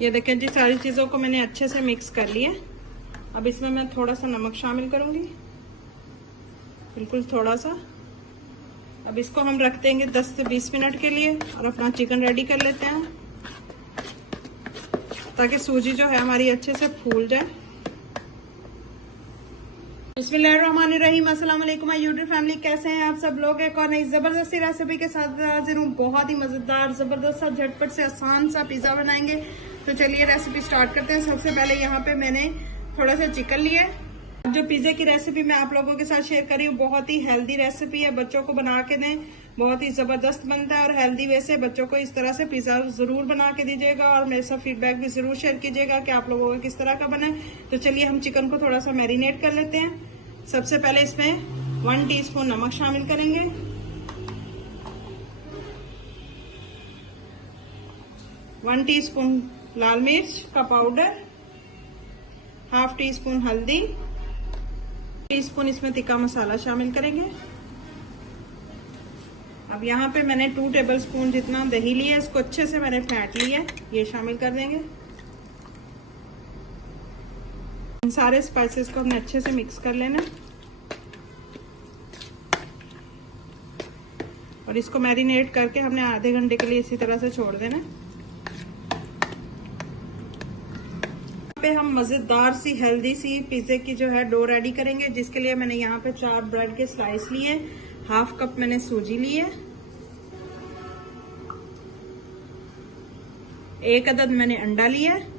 ये देखें जी, सारी चीज़ों को मैंने अच्छे से मिक्स कर लिया। अब इसमें मैं थोड़ा सा नमक शामिल करूंगी, बिल्कुल थोड़ा सा। अब इसको हम रख देंगे 10 से 20 मिनट के लिए और अपना चिकन रेडी कर लेते हैं, ताकि सूजी जो है हमारी अच्छे से फूल जाए। बिस्मिल्लाहिर्रहमानिर्रहीम, अस्सलाम वालेकुम माय यूट्यूब फैमिली। कैसे हैं आप सब लोग? एक और नई जबरदस्ती रेसिपी के साथ हाजिर हूँ। बहुत ही मजेदार, जबरदस्त सा, झटपट से आसान सा पिज्जा बनाएंगे। तो चलिए रेसिपी स्टार्ट करते हैं। सबसे पहले यहाँ पे मैंने थोड़ा सा चिकन लिया है। जो पिज्जे की रेसिपी मैं आप लोगों के साथ शेयर कर रही हूँ, बहुत ही हेल्दी रेसिपी है। बच्चों को बना के दें, बहुत ही जबरदस्त बनता है और हेल्दी वे से। बच्चों को इस तरह से पिज्जा जरूर बना के दीजिएगा और मेरे साथ फीडबैक भी जरूर शेयर कीजिएगा कि आप लोगों को किस तरह का बना है। तो चलिए हम चिकन को थोड़ा सा मैरिनेट कर लेते हैं। सबसे पहले इसमें 1 टीस्पून नमक शामिल करेंगे, 1 टीस्पून लाल मिर्च का पाउडर, हाफ टी स्पून हल्दी, टीस्पून इसमें तिक्का मसाला शामिल करेंगे। अब यहाँ पे मैंने 2 टेबलस्पून जितना दही लिया है, इसको अच्छे से मैंने फेंट लिया है, ये शामिल कर देंगे। इन सारे स्पाइसेस को हमने अच्छे से मिक्स कर लेना और इसको मैरिनेट करके हमने आधे घंटे के लिए इसी तरह से छोड़ देना। यहाँ पे हम मजेदार सी हेल्दी सी पिज्जे की जो है डो रेडी करेंगे, जिसके लिए मैंने यहाँ पे 4 ब्रेड के स्लाइस लिए, हाफ कप मैंने सूजी ली है, 1 अदद मैंने अंडा लिया है,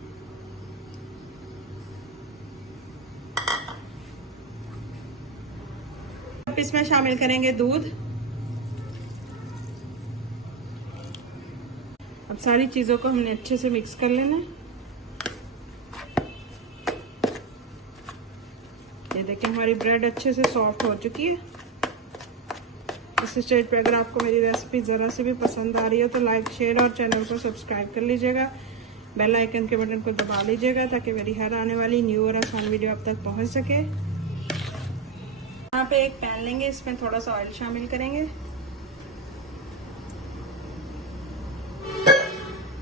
इसमें शामिल करेंगे दूध। अब सारी चीजों को हमने अच्छे से मिक्स कर लेना है। ये देखिए हमारी ब्रेड अच्छे से सॉफ्ट हो चुकी है। इस स्टेज पे अगर आपको मेरी रेसिपी जरा से भी पसंद आ रही हो तो लाइक, शेयर और चैनल को सब्सक्राइब कर लीजिएगा। बेल आइकन के बटन को दबा लीजिएगा ताकि मेरी हर आने वाली न्यू और आसान वीडियो आप तक पहुंच सके। यहाँ पे एक पैन लेंगे, इसमें थोड़ा सा ऑयल शामिल करेंगे,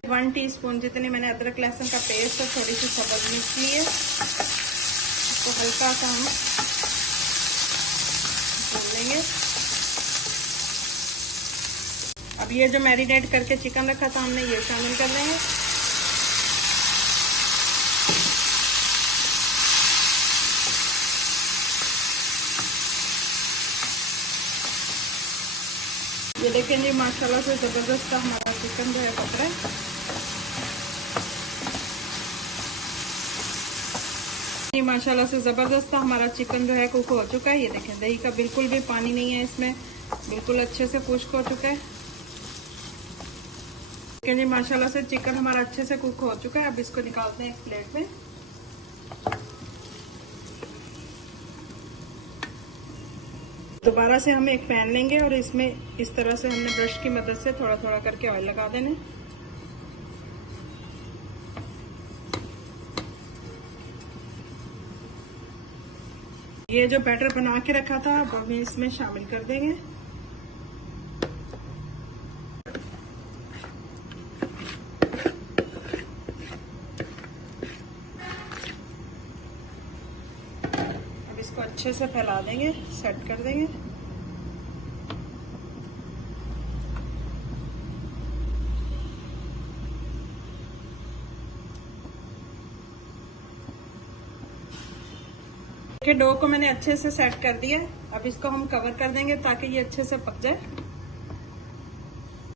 1 टीस्पून जितनी मैंने अदरक लहसुन का पेस्ट और थोड़ी सी सब्ज मिर्च ली है, इसको हल्का सा हम भून लेंगे। अब ये जो मैरिनेट करके चिकन रखा था हमने, ये शामिल कर देंगे। ये देखें जी, माशाल्लाह से जबरदस्त हमारा चिकन जो है पक रहा है। माशाल्लाह से जबरदस्त हमारा चिकन जो है कुक हो चुका है। ये देखें दही का बिल्कुल भी पानी नहीं है इसमें, बिल्कुल अच्छे से खुश्क हो चुका है। देखें जी, माशाल्लाह से चिकन हमारा अच्छे से कुक हो चुका है। अब इसको निकालते हैं एक प्लेट में। दोबारा से हम एक पैन लेंगे और इसमें इस तरह से हमने ब्रश की मदद से थोड़ा थोड़ा करके ऑयल लगा देना। ये जो बैटर बना के रखा था अब हम इसमें शामिल कर देंगे। अब इसको अच्छे से फैला देंगे, सेट कर देंगे। डो को मैंने अच्छे से सेट कर दिया। अब इसको हम कवर कर देंगे ताकि ये अच्छे से पक जाए।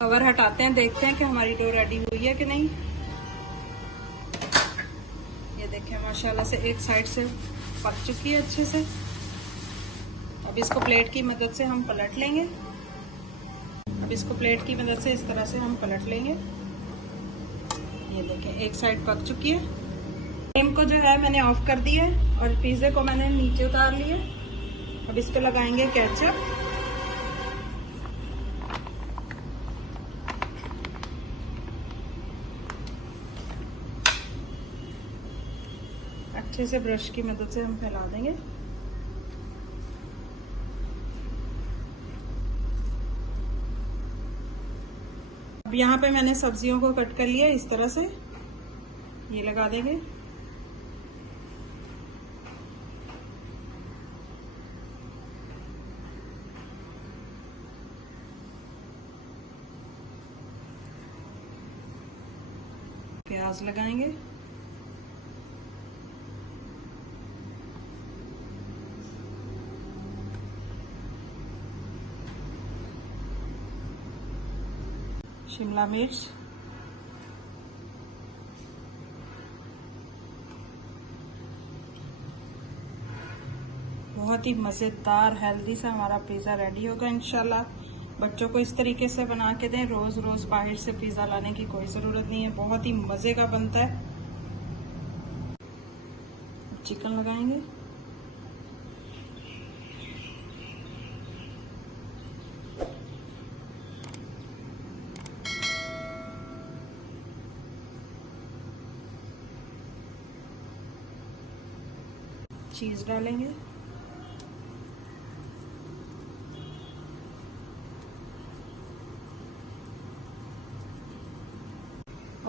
कवर हटाते हैं, देखते हैं कि हमारी डो रेडी हुई है कि नहीं। ये देखें माशाल्लाह से एक साइड से पक चुकी है अच्छे से। अब इसको प्लेट की मदद से हम पलट लेंगे। अब इसको प्लेट की मदद से इस तरह से हम पलट लेंगे। ये देखें एक साइड पक चुकी है। फ्लेम को जो है मैंने ऑफ कर दिया है और पिज्जे को मैंने नीचे उतार लिया। अब इस पे लगाएंगे केचप। अच्छे से ब्रश की मदद से हम फैला देंगे। अब यहाँ पे मैंने सब्जियों को कट कर लिया इस तरह से। ये लगा देंगे। प्याज लगाएंगे। शिमला मिर्च, बहुत ही मजेदार हेल्दी सा हमारा पिज्जा रेडी होगा इंशाल्लाह। बच्चों को इस तरीके से बना के दें, रोज रोज बाहर से पिज्जा लाने की कोई जरूरत नहीं है, बहुत ही मजे का बनता है। चिकन लगाएंगे। चीज डालेंगे।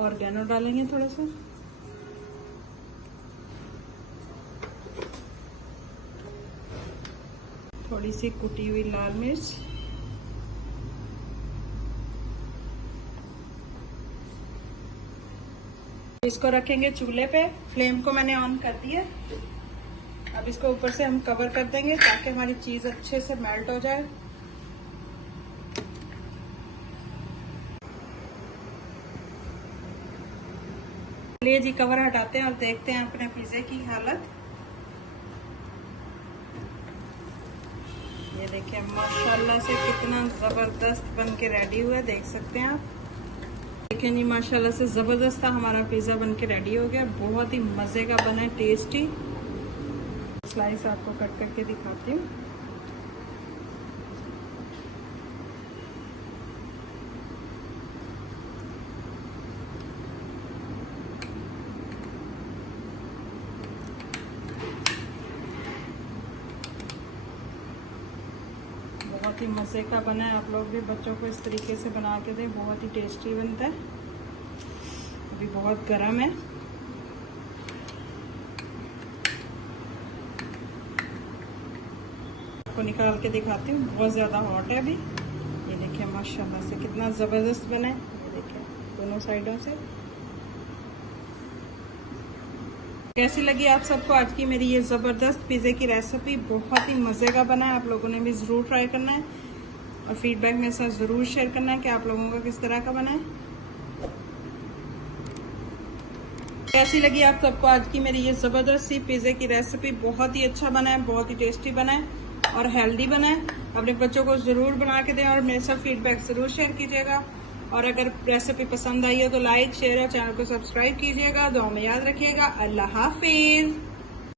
ऑर्गेनो डालेंगे थोड़ा सा। थोड़ी सी कुटी हुई लाल मिर्च। इसको रखेंगे चूल्हे पे, फ्लेम को मैंने ऑन कर दिया। अब इसको ऊपर से हम कवर कर देंगे ताकि हमारी चीज अच्छे से मेल्ट हो जाए। चलिए जी, कवर हटाते हैं और देखते हैं अपने पिज्जे की हालत। ये देखिए माशाल्लाह से कितना जबरदस्त बन के रेडी हुआ है, देख सकते हैं आप। देखिए जी माशाल्लाह से जबरदस्त हमारा पिज्जा बन के रेडी हो गया, बहुत ही मजे का बना है, टेस्टी। स्लाइस आपको कट करके दिखाती हूँ। बहुत ही मजे का बना है, आप लोग भी बच्चों को इस तरीके से बना के दें, बहुत ही टेस्टी बनता है। अभी बहुत गर्म है। आपको निकाल के दिखाती हूँ, बहुत ज्यादा हॉट है अभी। ये देखिए माशाल्लाह से कितना जबरदस्त बना है। ये देखिए दोनों साइडों से। कैसी लगी आप सबको आज की मेरी ये जबरदस्त पिज्जे की रेसिपी? बहुत ही मजे का बना है, आप लोगों ने भी जरूर ट्राई करना है और फीडबैक मेरे साथ जरूर शेयर करना है कि आप लोगों का किस तरह का बना है। कैसी लगी आप सबको आज की मेरी ये जबरदस्त सी पिज्जे की रेसिपी? बहुत ही अच्छा बना है, बहुत ही टेस्टी बना है और हेल्दी बना है। अपने बच्चों को जरूर बना के दें और मेरे साथ फीडबैक जरूर शेयर कीजिएगा। और अगर रेसिपी पसंद आई हो तो लाइक, शेयर और चैनल को सब्सक्राइब कीजिएगा। दुआ में याद रखिएगा। अल्लाह हाफिज।